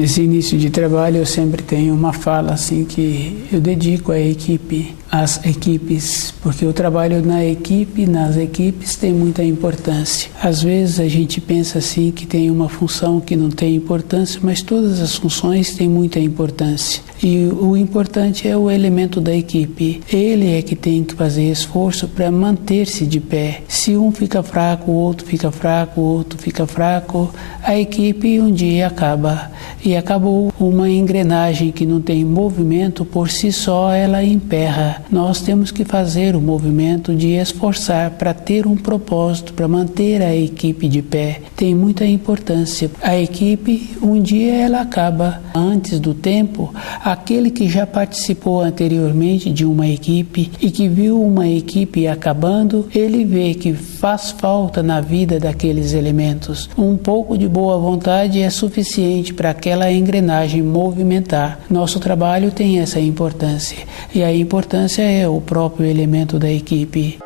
Nesse início de trabalho eu sempre tenho uma fala assim que eu dedico à equipe, às equipes, porque o trabalho na equipe, nas equipes tem muita importância. Às vezes a gente pensa assim que tem uma função que não tem importância, mas todas as funções têm muita importância. E o importante é o elemento da equipe. Ele é que tem que fazer esforço para manter-se de pé. Se um fica fraco, o outro fica fraco, o outro fica fraco, a equipe um dia acaba. E acabou uma engrenagem que não tem movimento, por si só ela emperra. Nós temos que fazer o movimento de esforçar para ter um propósito, para manter a equipe de pé. Tem muita importância. A equipe, um dia ela acaba. Antes do tempo, aquele que já participou anteriormente de uma equipe e que viu uma equipe acabando, ele vê que faz falta na vida daqueles elementos. Um pouco de boa vontade é suficiente para aquela engrenagem movimentar. Nosso trabalho tem essa importância, e a importância é o próprio elemento da equipe.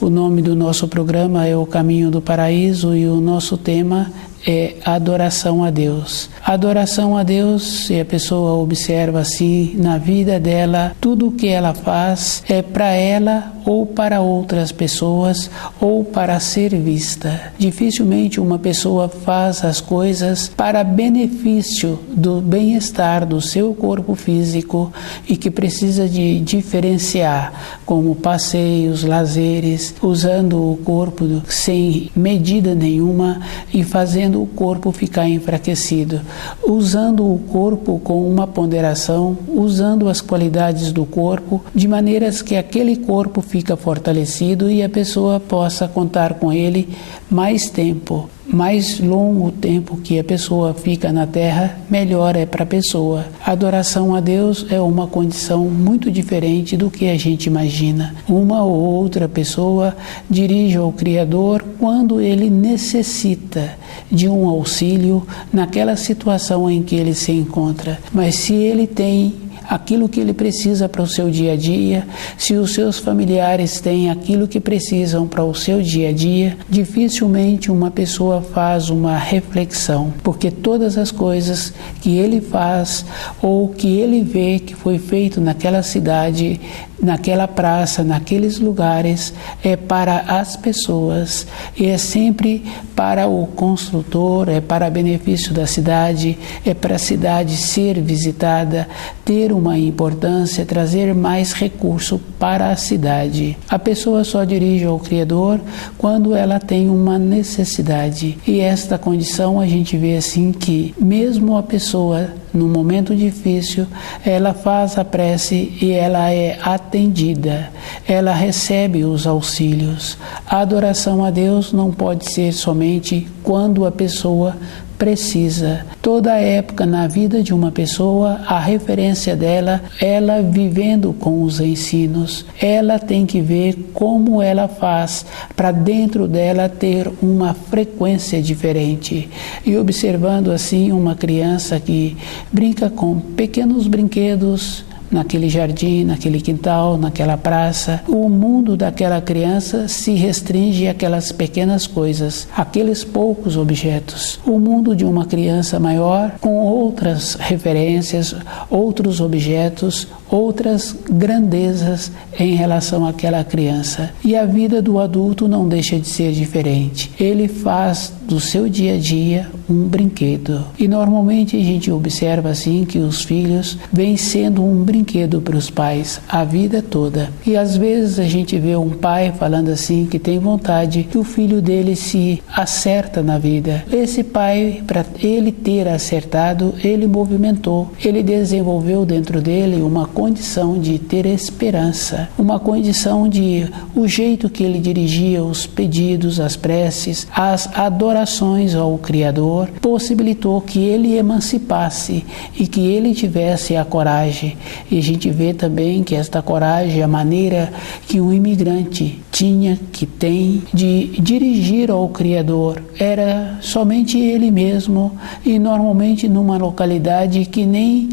O nome do nosso programa é O Caminho do Paraíso e o nosso tema é adoração a Deus. Adoração a Deus, se a pessoa observa assim na vida dela, tudo o que ela faz é para ela ou para outras pessoas ou para ser vista. Dificilmente uma pessoa faz as coisas para benefício do bem-estar do seu corpo físico e que precisa de diferenciar, como passeios, lazeres, usando o corpo sem medida nenhuma e fazendo o corpo ficar enfraquecido, usando o corpo com uma ponderação, usando as qualidades do corpo, de maneiras que aquele corpo fica fortalecido e a pessoa possa contar com ele mais tempo. Mais longo o tempo que a pessoa fica na Terra, melhor é para a pessoa. A adoração a Deus é uma condição muito diferente do que a gente imagina. Uma ou outra pessoa dirige ao Criador quando ele necessita de um auxílio naquela situação em que ele se encontra. Mas se ele tem aquilo que ele precisa para o seu dia a dia, se os seus familiares têm aquilo que precisam para o seu dia a dia, dificilmente uma pessoa faz uma reflexão, porque todas as coisas que ele faz ou que ele vê que foi feito naquela cidade, naquela praça, naqueles lugares, é para as pessoas, e é sempre para o construtor, é para benefício da cidade, é para a cidade ser visitada, ter uma importância, trazer mais recurso para a cidade. A pessoa só dirige ao Criador quando ela tem uma necessidade, e esta condição a gente vê assim que mesmo a pessoa no momento difícil, ela faz a prece e ela é atendida, ela recebe os auxílios. A adoração a Deus não pode ser somente quando a pessoa precisa. Toda época na vida de uma pessoa, a referência dela, ela vivendo com os ensinos. Ela tem que ver como ela faz para dentro dela ter uma frequência diferente. E observando assim uma criança que brinca com pequenos brinquedos, naquele jardim, naquele quintal, naquela praça, o mundo daquela criança se restringe àquelas pequenas coisas, àqueles poucos objetos. O mundo de uma criança maior, com outras referências, outros objetos, outras grandezas em relação àquela criança. E a vida do adulto não deixa de ser diferente. Ele faz do seu dia a dia um brinquedo. E normalmente a gente observa assim que os filhos vêm sendo um brinquedo para os pais a vida toda. E às vezes a gente vê um pai falando assim que tem vontade que o filho dele se acerta na vida. Esse pai, para ele ter acertado, ele movimentou, ele desenvolveu dentro dele uma condição de ter esperança, uma condição de o jeito que ele dirigia os pedidos, as preces, as adorações ao Criador, possibilitou que ele emancipasse e que ele tivesse a coragem E a gente vê também que esta coragem, a maneira que um imigrante tinha, que tem, de dirigir ao Criador, era somente ele mesmo, e normalmente numa localidade que nem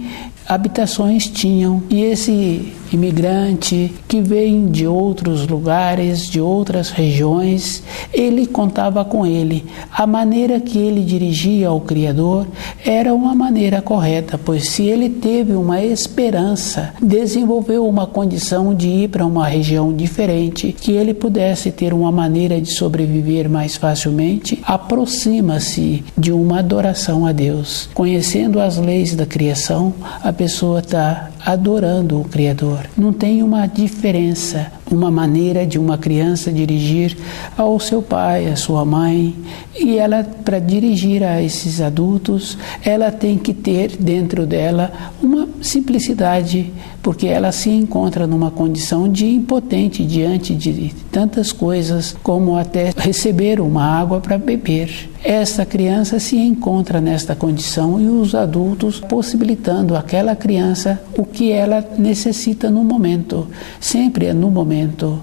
habitações tinham. E esse imigrante que vem de outros lugares, de outras regiões, ele contava com ele. A maneira que ele dirigia ao Criador era uma maneira correta, pois se ele teve uma esperança, desenvolveu uma condição de ir para uma região diferente, que ele pudesse ter uma maneira de sobreviver mais facilmente, aproxima-se de uma adoração a Deus. Conhecendo as leis da criação, a pessoa está adorando o Criador. Não tem uma diferença, uma maneira de uma criança dirigir ao seu pai, à sua mãe, e ela, para dirigir a esses adultos, ela tem que ter dentro dela uma simplicidade, porque ela se encontra numa condição de impotente diante de tantas coisas, como até receber uma água para beber. Essa criança se encontra nesta condição e os adultos possibilitando àquela criança o que ela necessita no momento, sempre é no momento.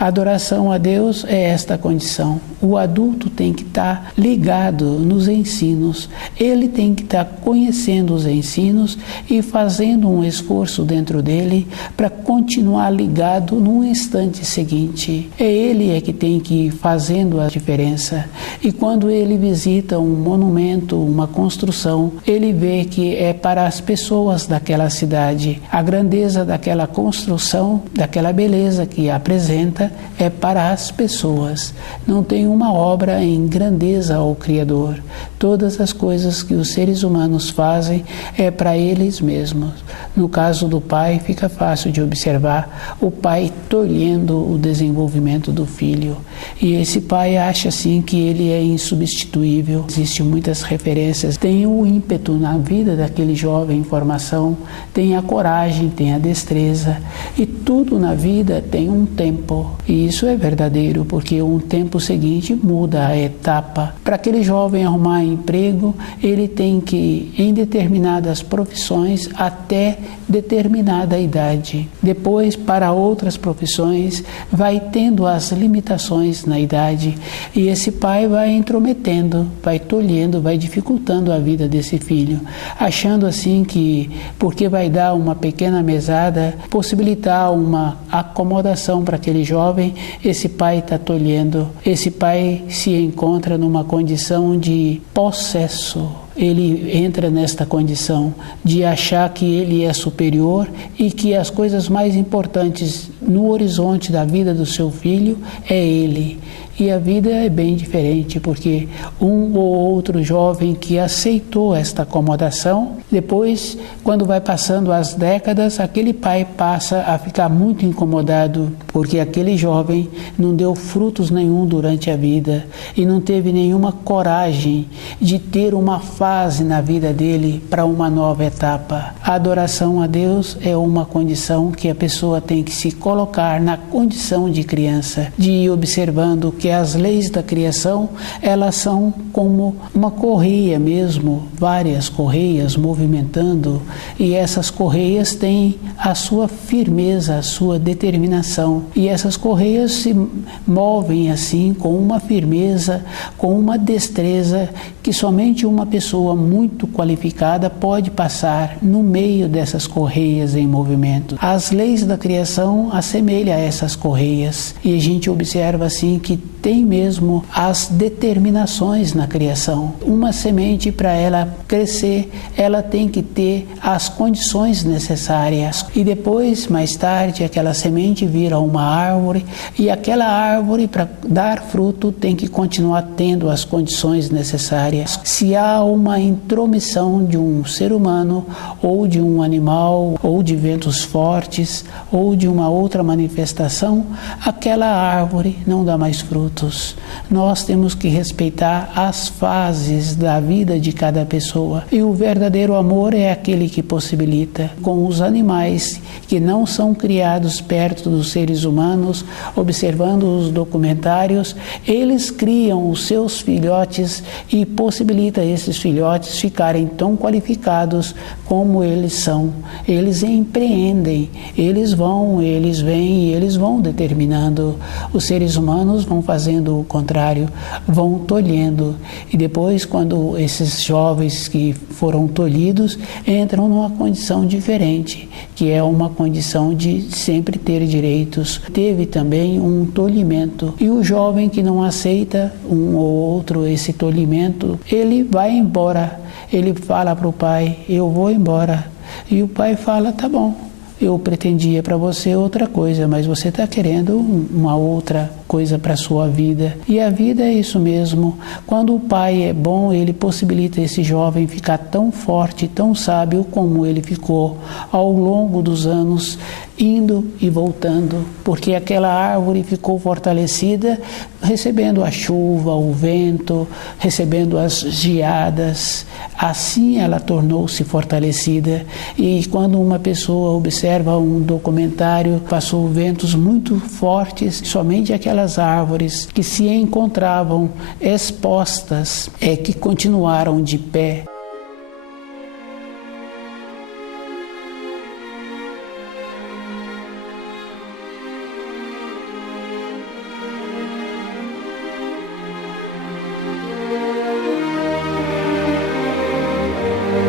A adoração a Deus é esta condição. O adulto tem que estar ligado nos ensinos. Ele tem que estar conhecendo os ensinos e fazendo um esforço dentro dele para continuar ligado no instante seguinte. É ele que tem que ir fazendo a diferença. E quando ele visita um monumento, uma construção, ele vê que é para as pessoas daquela cidade. A grandeza daquela construção, daquela beleza que apresenta, é para as pessoas. Não tem uma obra em grandeza ao Criador. Todas as coisas que os seres humanos fazem é para eles mesmos. No caso do pai, fica fácil de observar o pai tolhendo o desenvolvimento do filho. E esse pai acha assim que ele é insubstituível. Existem muitas referências. Tem o ímpeto na vida daquele jovem em formação, tem a coragem, tem a destreza. E tudo na vida tem um tempo. E isso é verdadeiro, porque um tempo seguinte muda a etapa. Para aquele jovem arrumar emprego, ele tem que ir em determinadas profissões até determinada idade. Depois, para outras profissões, vai tendo as limitações na idade e esse pai vai intrometendo, vai tolhendo, vai dificultando a vida desse filho, achando assim que, porque vai dar uma pequena mesada, possibilitar uma acomodação para aquele jovem, esse pai está tolhendo. Esse pai se encontra numa condição de possesso. Ele entra nesta condição de achar que ele é superior e que as coisas mais importantes no horizonte da vida do seu filho é ele. E a vida é bem diferente, porque um ou outro jovem que aceitou esta acomodação, depois, quando vai passando as décadas, aquele pai passa a ficar muito incomodado, porque aquele jovem não deu frutos nenhum durante a vida e não teve nenhuma coragem de ter uma fase na vida dele para uma nova etapa. A adoração a Deus é uma condição que a pessoa tem que se colocar na condição de criança, de ir observando que as leis da criação, elas são como uma correia mesmo, várias correias movimentando, e essas correias têm a sua firmeza, a sua determinação, e essas correias se movem assim com uma firmeza, com uma destreza que somente uma pessoa muito qualificada pode passar no meio dessas correias em movimento. As leis da criação assemelham a essas correias, e a gente observa assim que tem mesmo as determinações na criação. Uma semente, para ela crescer, ela tem que ter as condições necessárias. E depois, mais tarde, aquela semente vira uma árvore, e aquela árvore, para dar fruto, tem que continuar tendo as condições necessárias. Se há uma intromissão de um ser humano, ou de um animal, ou de ventos fortes, ou de uma outra manifestação, aquela árvore não dá mais fruto. minutos. Nós temos que respeitar as fases da vida de cada pessoa. E o verdadeiro amor é aquele que possibilita. Com os animais que não são criados perto dos seres humanos, observando os documentários, eles criam os seus filhotes e possibilita esses filhotes ficarem tão qualificados como eles são. Eles empreendem, eles vão, eles vêm e eles vão determinando. Os seres humanos vão fazendo o contrário, vão tolhendo. E depois, quando esses jovens que foram tolhidos entram numa condição diferente, que é uma condição de sempre ter direitos. Teve também um tolhimento. E o jovem que não aceita um ou outro esse tolhimento, ele vai embora. Ele fala para o pai, eu vou embora. E o pai fala, tá bom, eu pretendia para você outra coisa, mas você está querendo uma outra coisa para a sua vida. E a vida é isso mesmo. Quando o pai é bom, ele possibilita esse jovem ficar tão forte, tão sábio como ele ficou ao longo dos anos, indo e voltando, porque aquela árvore ficou fortalecida, recebendo a chuva, o vento, recebendo as geadas. Assim ela tornou-se fortalecida. E quando uma pessoa observa um documentário, passou ventos muito fortes, somente aquelas árvores que se encontravam expostas que continuaram de pé.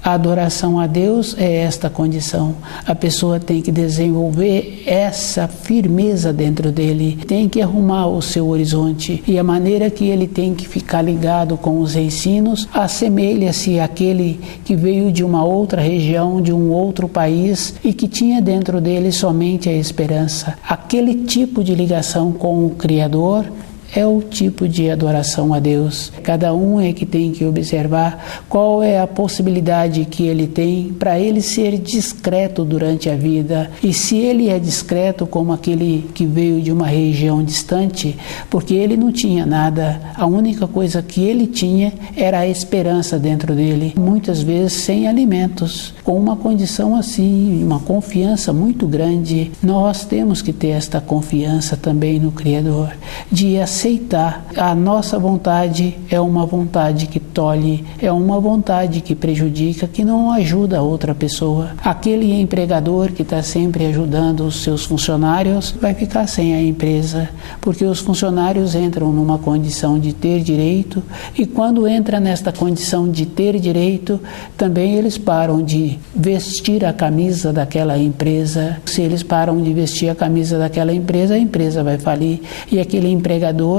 A adoração a Deus é esta condição. A pessoa tem que desenvolver essa firmeza dentro dele, tem que arrumar o seu horizonte. E a maneira que ele tem que ficar ligado com os ensinos assemelha-se àquele que veio de uma outra região, de um outro país e que tinha dentro dele somente a esperança. Aquele tipo de ligação com o Criador é o tipo de adoração a Deus. Cada um é que tem que observar qual é a possibilidade que ele tem para ele ser discreto durante a vida. E se ele é discreto como aquele que veio de uma região distante, porque ele não tinha nada, a única coisa que ele tinha era a esperança dentro dele, muitas vezes sem alimentos, com uma condição assim, uma confiança muito grande. Nós temos que ter esta confiança também no Criador, de aceitar. A nossa vontade é uma vontade que tolhe, é uma vontade que prejudica, que não ajuda a outra pessoa. Aquele empregador que está sempre ajudando os seus funcionários vai ficar sem a empresa, porque os funcionários entram numa condição de ter direito e quando entra nesta condição de ter direito, também eles param de vestir a camisa daquela empresa. Se eles param de vestir a camisa daquela empresa, a empresa vai falir e aquele empregador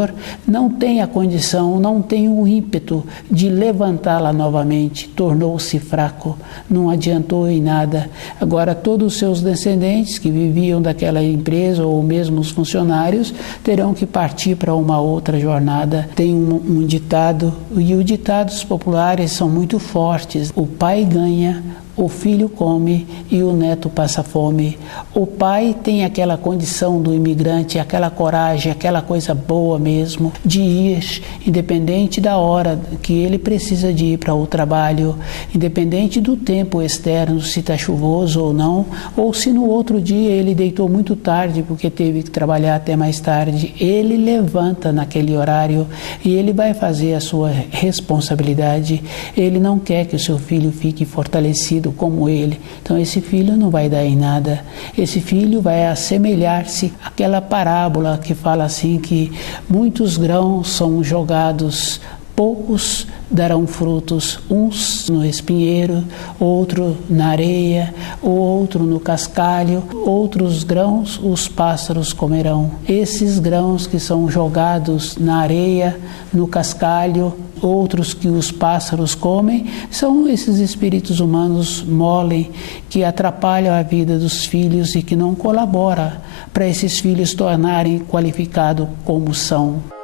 não tem a condição, não tem o ímpeto de levantá-la novamente, tornou-se fraco, não adiantou em nada. Agora todos os seus descendentes que viviam daquela empresa ou mesmo os funcionários terão que partir para uma outra jornada. Tem um ditado, e os ditados populares são muito fortes: o pai ganha, o filho come e o neto passa fome. O pai tem aquela condição do imigrante, aquela coragem, aquela coisa boa mesmo, de ir, independente da hora que ele precisa de ir para o trabalho, independente do tempo externo, se está chuvoso ou não, ou se no outro dia ele deitou muito tarde porque teve que trabalhar até mais tarde. Ele levanta naquele horário e ele vai fazer a sua responsabilidade. Ele não quer que o seu filho fique fortalecido como ele. Então esse filho não vai dar em nada. Esse filho vai assemelhar-se àquela parábola que fala assim que muitos grãos são jogados, poucos darão frutos, uns no espinheiro, outro na areia, outro no cascalho, outros grãos os pássaros comerão. Esses grãos que são jogados na areia, no cascalho, outros que os pássaros comem, são esses espíritos humanos mole que atrapalham a vida dos filhos e que não colaboram para esses filhos tornarem qualificados como são.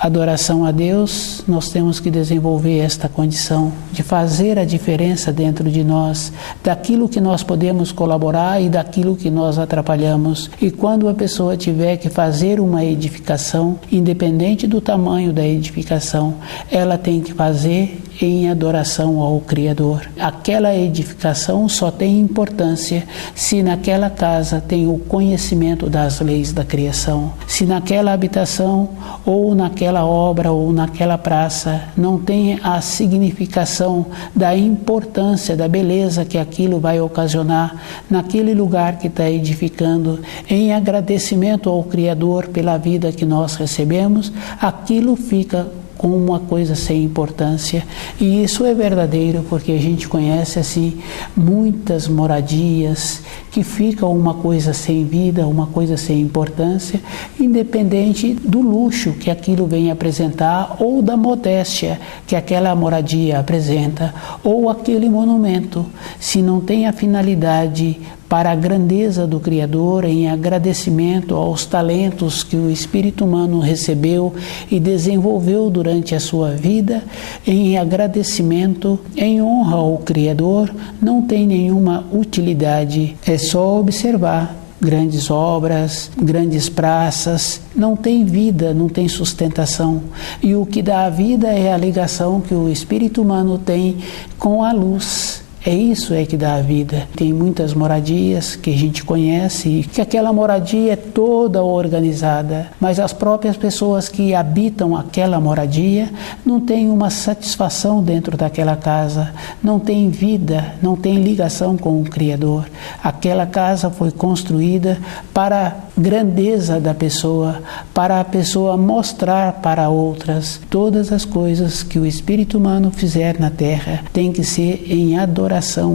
Adoração a Deus, nós temos que desenvolver esta condição de fazer a diferença dentro de nós, daquilo que nós podemos colaborar e daquilo que nós atrapalhamos. E quando a pessoa tiver que fazer uma edificação, independente do tamanho da edificação, ela tem que fazer em adoração ao Criador. Aquela edificação só tem importância se naquela casa tem o conhecimento das leis da criação. Se naquela habitação ou naquela obra ou naquela praça não tem a significação da importância, da beleza que aquilo vai ocasionar naquele lugar que está edificando, em agradecimento ao Criador pela vida que nós recebemos, aquilo fica como uma coisa sem importância. E isso é verdadeiro porque a gente conhece assim muitas moradias que ficam uma coisa sem vida, uma coisa sem importância, independente do luxo que aquilo vem apresentar ou da modéstia que aquela moradia apresenta ou aquele monumento. Se não tem a finalidade para a grandeza do Criador, em agradecimento aos talentos que o espírito humano recebeu e desenvolveu durante a sua vida, em agradecimento, em honra ao Criador, não tem nenhuma utilidade. É só observar grandes obras, grandes praças, não tem vida, não tem sustentação. E o que dá a vida é a ligação que o espírito humano tem com a luz. É isso que dá a vida. Tem muitas moradias que a gente conhece e que aquela moradia é toda organizada, mas as próprias pessoas que habitam aquela moradia não têm uma satisfação dentro daquela casa, não tem vida, não tem ligação com o Criador. Aquela casa foi construída para a grandeza da pessoa, para a pessoa mostrar para outras todas as coisas que o espírito humano fizer na terra tem que ser em adoração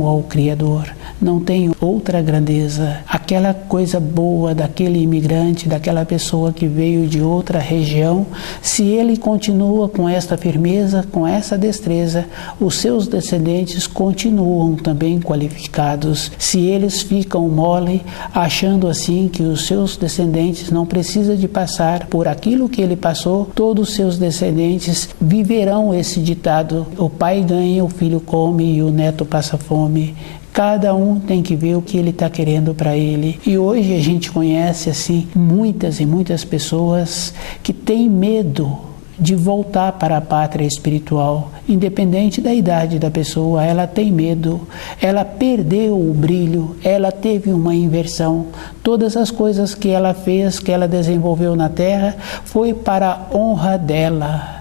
ao Criador. Não tem outra grandeza. Aquela coisa boa daquele imigrante, daquela pessoa que veio de outra região, se ele continua com esta firmeza, com essa destreza, os seus descendentes continuam também qualificados. Se eles ficam mole, achando assim que os seus descendentes não precisam de passar por aquilo que ele passou, todos os seus descendentes viverão esse ditado: o pai ganha, o filho come e o neto passa fome. Cada um tem que ver o que ele está querendo para ele. E hoje a gente conhece assim muitas e muitas pessoas que têm medo de voltar para a pátria espiritual. Independente da idade da pessoa, ela tem medo, ela perdeu o brilho, ela teve uma inversão. Todas as coisas que ela fez, que ela desenvolveu na terra, foi para a honra dela.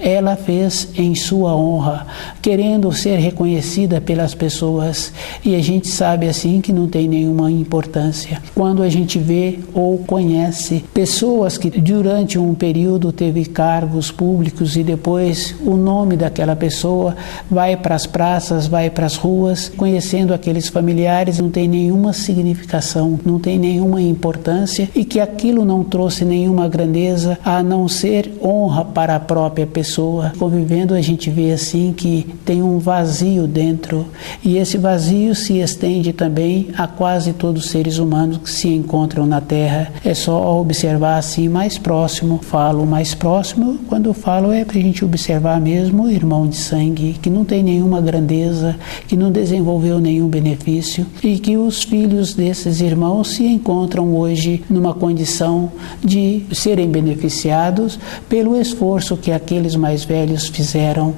Ela fez em sua honra, querendo ser reconhecida pelas pessoas. E a gente sabe assim que não tem nenhuma importância. Quando a gente vê ou conhece pessoas que durante um período teve cargos públicos e depois o nome daquela pessoa vai para as praças, vai para as ruas, conhecendo aqueles familiares, não tem nenhuma significação, não tem nenhuma importância e que aquilo não trouxe nenhuma grandeza a não ser honra para a própria pessoa. Convivendo, a gente vê assim que tem um vazio dentro e esse vazio se estende também a quase todos os seres humanos que se encontram na Terra. É só observar assim mais próximo. Falo mais próximo, quando eu falo é para a gente observar mesmo o irmão de sangue, que não tem nenhuma grandeza, que não desenvolveu nenhum benefício e que os filhos desses irmãos se encontram hoje numa condição de serem beneficiados pelo esforço que aqueles mais velhos fizeram.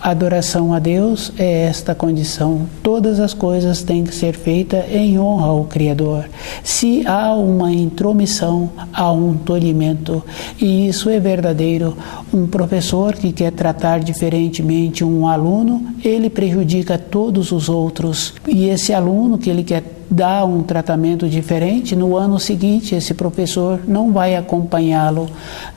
Adoração a Deus é esta condição. Todas as coisas têm que ser feitas em honra ao Criador. Se há uma intromissão, há um tolhimento. E isso é verdadeiro. Um professor que quer tratar diferentemente um aluno, ele prejudica todos os outros. E esse aluno que ele quer dá um tratamento diferente, no ano seguinte esse professor não vai acompanhá-lo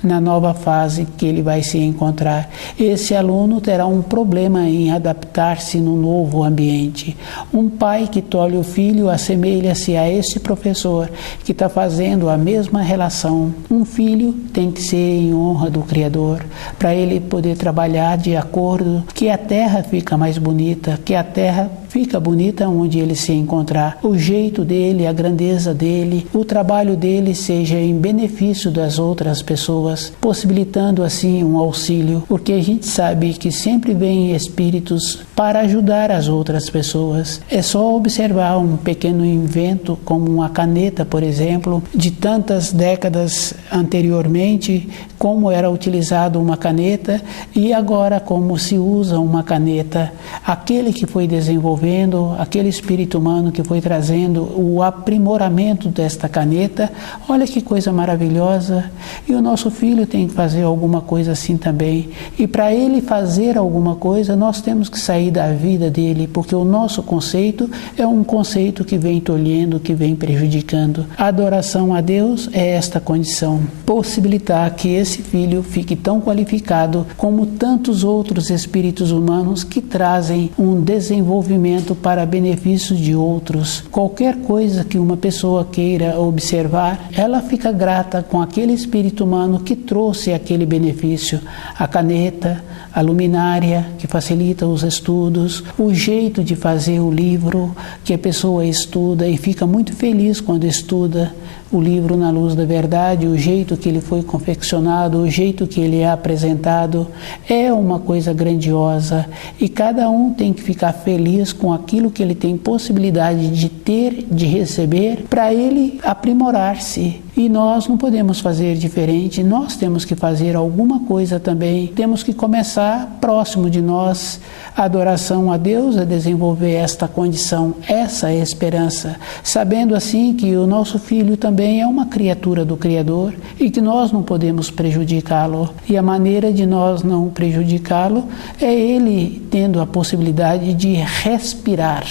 na nova fase que ele vai se encontrar. Esse aluno terá um problema em adaptar-se no novo ambiente. Um pai que tolhe o filho assemelha-se a esse professor que está fazendo a mesma relação. Um filho tem que ser em honra do Criador, para ele poder trabalhar de acordo que a terra fica mais bonita, que a terra fica bonita onde ele se encontrar. O jeito dele, a grandeza dele, o trabalho dele seja em benefício das outras pessoas, possibilitando assim um auxílio, porque a gente sabe que sempre vem espíritos para ajudar as outras pessoas. É só observar um pequeno invento como uma caneta, por exemplo, de tantas décadas anteriormente, como era utilizado uma caneta e agora como se usa uma caneta. Aquele que foi desenvolvendo, aquele espírito humano que foi trazendo o aprimoramento desta caneta, olha que coisa maravilhosa. E o nosso filho tem que fazer alguma coisa assim também. E para ele fazer alguma coisa, nós temos que sair da vida dele, porque o nosso conceito é um conceito que vem tolhendo, que vem prejudicando. A adoração a Deus é esta condição, possibilitar que esse filho fique tão qualificado como tantos outros espíritos humanos que trazem um desenvolvimento para benefício de outros. Qualquer coisa que uma pessoa queira observar, ela fica grata com aquele espírito humano que trouxe aquele benefício. A caneta, a luminária que facilita os estudos, o jeito de fazer o livro que a pessoa estuda e fica muito feliz quando estuda o livro na luz da verdade, o jeito que ele foi confeccionado, o jeito que ele é apresentado, é uma coisa grandiosa e cada um tem que ficar feliz com aquilo que ele tem possibilidade de ter, de receber, para ele aprimorar-se. E nós não podemos fazer diferente, nós temos que fazer alguma coisa também, temos que começar próximo de nós. A adoração a Deus é desenvolver esta condição, essa esperança, sabendo assim que o nosso filho também é uma criatura do Criador e que nós não podemos prejudicá-lo. E a maneira de nós não prejudicá-lo é ele tendo a possibilidade de respirar.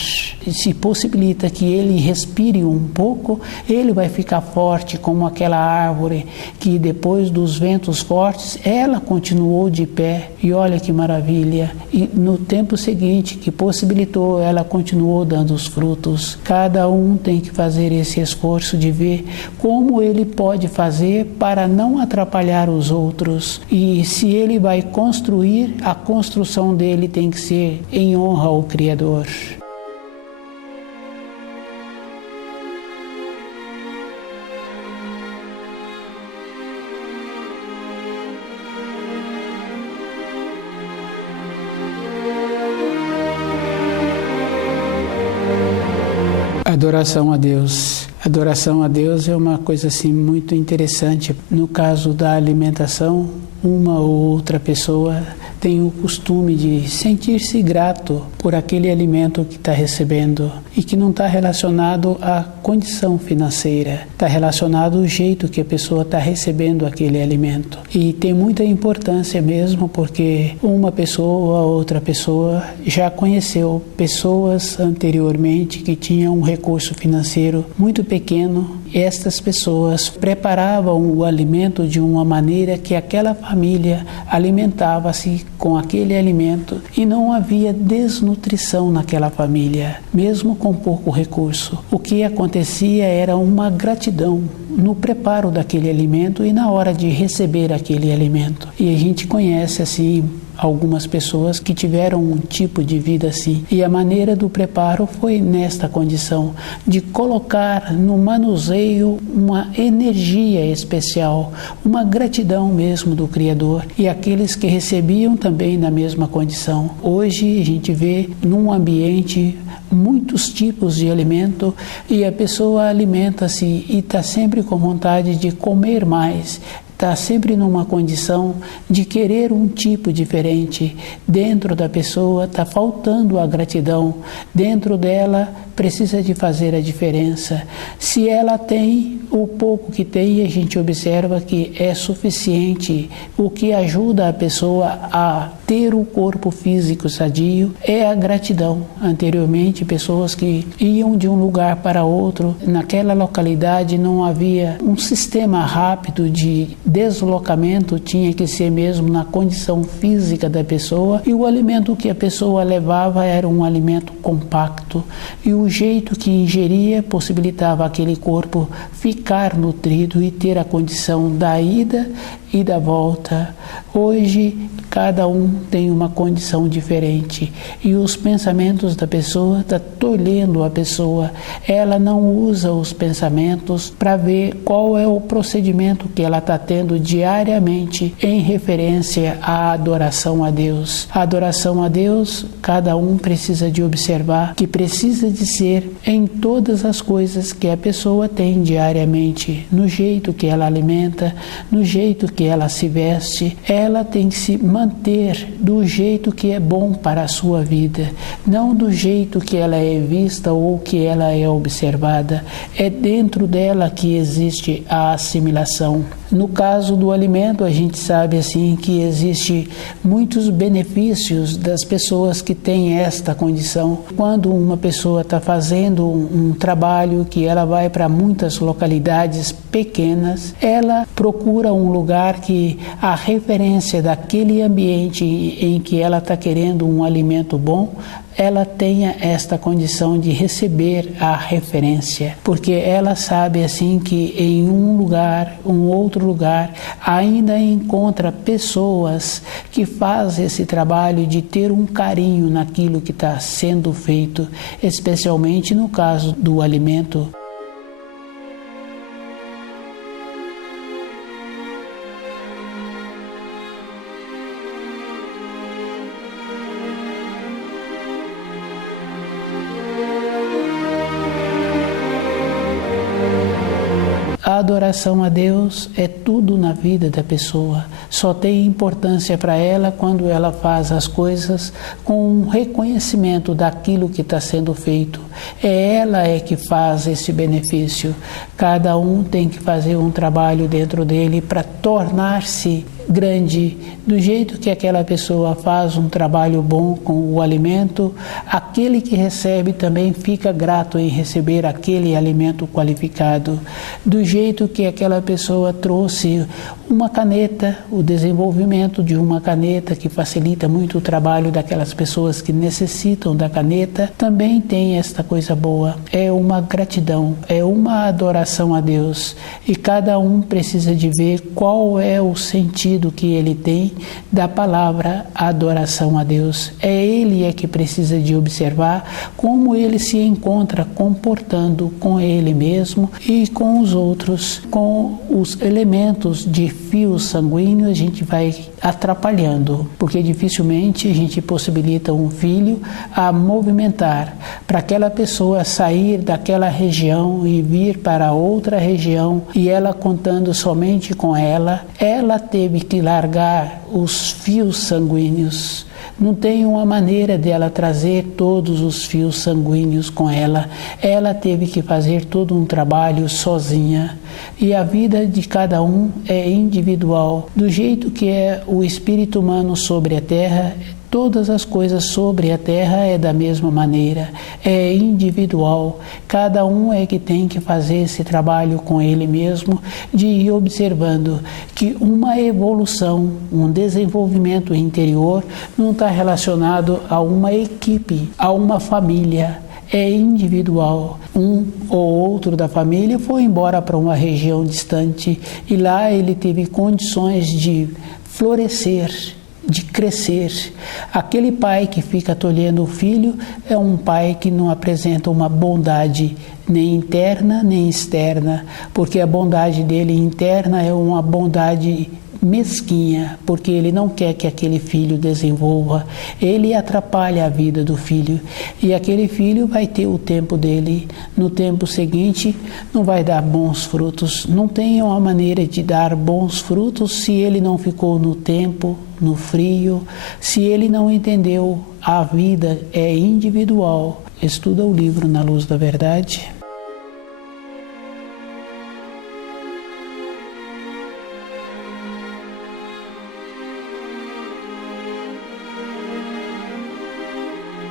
E se possibilita que ele respire um pouco, ele vai ficar forte como aquela árvore que depois dos ventos fortes, ela continuou de pé. E olha que maravilha! E no tempo seguinte que possibilitou, ela continuou dando os frutos. Cada um tem que fazer esse esforço de ver como ele pode fazer para não atrapalhar os outros. E se ele vai construir, a construção dele tem que ser em honra ao Criador. Adoração a Deus. Adoração a Deus é uma coisa assim muito interessante. No caso da alimentação, uma ou outra pessoa tem o costume de sentir-se grato por aquele alimento que está recebendo e que não está relacionado à condição financeira, está relacionado ao jeito que a pessoa está recebendo aquele alimento. E tem muita importância mesmo, porque uma pessoa ou outra pessoa já conheceu pessoas anteriormente que tinham um recurso financeiro muito pequeno. Estas pessoas preparavam o alimento de uma maneira que aquela família alimentava-se com aquele alimento e não havia desnutrição naquela família, mesmo com pouco recurso. O que acontecia era uma gratidão no preparo daquele alimento e na hora de receber aquele alimento. E a gente conhece assim algumas pessoas que tiveram um tipo de vida assim. E a maneira do preparo foi nesta condição, de colocar no manuseio uma energia especial, uma gratidão mesmo do Criador. E aqueles que recebiam também na mesma condição. Hoje a gente vê num ambiente muitos tipos de alimento e a pessoa alimenta-se e está sempre com vontade de comer mais, está sempre numa condição de querer um tipo diferente. Dentro da pessoa está faltando a gratidão. Dentro dela precisa de fazer a diferença. Se ela tem o pouco que tem, a gente observa que é suficiente. O que ajuda a pessoa a ter o corpo físico sadio é a gratidão. Anteriormente, pessoas que iam de um lugar para outro, naquela localidade não havia um sistema rápido de deslocamento, tinha que ser mesmo na condição física da pessoa, e o alimento que a pessoa levava era um alimento compacto, e o jeito que ingeria possibilitava aquele corpo ficar nutrido e ter a condição da ida e da volta. Hoje, cada um tem uma condição diferente e os pensamentos da pessoa estão tolhendo a pessoa. Ela não usa os pensamentos para ver qual é o procedimento que ela está tendo diariamente em referência à adoração a Deus. A adoração a Deus, cada um precisa de observar que precisa de ser em todas as coisas que a pessoa tem diariamente, no jeito que ela alimenta, no jeito que ela se veste. Ela tem que se manter do jeito que é bom para a sua vida, não do jeito que ela é vista ou que ela é observada. É dentro dela que existe a assimilação. No caso do alimento, a gente sabe assim que existe muitos benefícios das pessoas que têm esta condição. Quando uma pessoa está fazendo um trabalho que ela vai para muitas localidades pequenas, ela procura um lugar que a referência daquele ambiente em que ela está querendo um alimento bom, ela tenha esta condição de receber a referência, porque ela sabe assim que em um outro lugar, ainda encontra pessoas que fazem esse trabalho de ter um carinho naquilo que está sendo feito, especialmente no caso do alimento. A adoração a Deus é tudo na vida da pessoa. Só tem importância para ela quando ela faz as coisas com um reconhecimento daquilo que está sendo feito. Ela que faz esse benefício. Cada um tem que fazer um trabalho dentro dele para tornar-se grande. Do jeito que aquela pessoa faz um trabalho bom com o alimento, aquele que recebe também fica grato em receber aquele alimento qualificado. Do jeito que aquela pessoa trouxe uma caneta, o desenvolvimento de uma caneta que facilita muito o trabalho daquelas pessoas que necessitam da caneta, também tem esta coisa boa. É uma gratidão, é uma adoração a Deus. E cada um precisa de ver qual é o sentido que ele tem da palavra adoração a Deus. Ele que precisa de observar como ele se encontra comportando com ele mesmo e com os outros. Com os elementos de fio sanguíneo a gente vai atrapalhando, porque dificilmente a gente possibilita um filho a movimentar. Para aquela pessoa sair daquela região e vir para outra região, e ela contando somente com ela teve que largar os fios sanguíneos. Não tem uma maneira dela trazer todos os fios sanguíneos com ela. Ela teve que fazer todo um trabalho sozinha. E a vida de cada um é individual. Do jeito que é o espírito humano sobre a terra, todas as coisas sobre a terra é da mesma maneira, é individual. Cada um é que tem que fazer esse trabalho com ele mesmo, de ir observando que uma evolução, um desenvolvimento interior não está relacionado a uma equipe, a uma família. É individual. Um ou outro da família foi embora para uma região distante e lá ele teve condições de florescer, de crescer. Aquele pai que fica tolhendo o filho é um pai que não apresenta uma bondade nem interna nem externa, porque a bondade dele interna é uma bondade mesquinha, porque ele não quer que aquele filho desenvolva, ele atrapalha a vida do filho, e aquele filho vai ter o tempo dele, no tempo seguinte não vai dar bons frutos. Não tem uma maneira de dar bons frutos se ele não ficou no tempo, no frio, se ele não entendeu a vida é individual. Estuda o livro Na Luz da Verdade.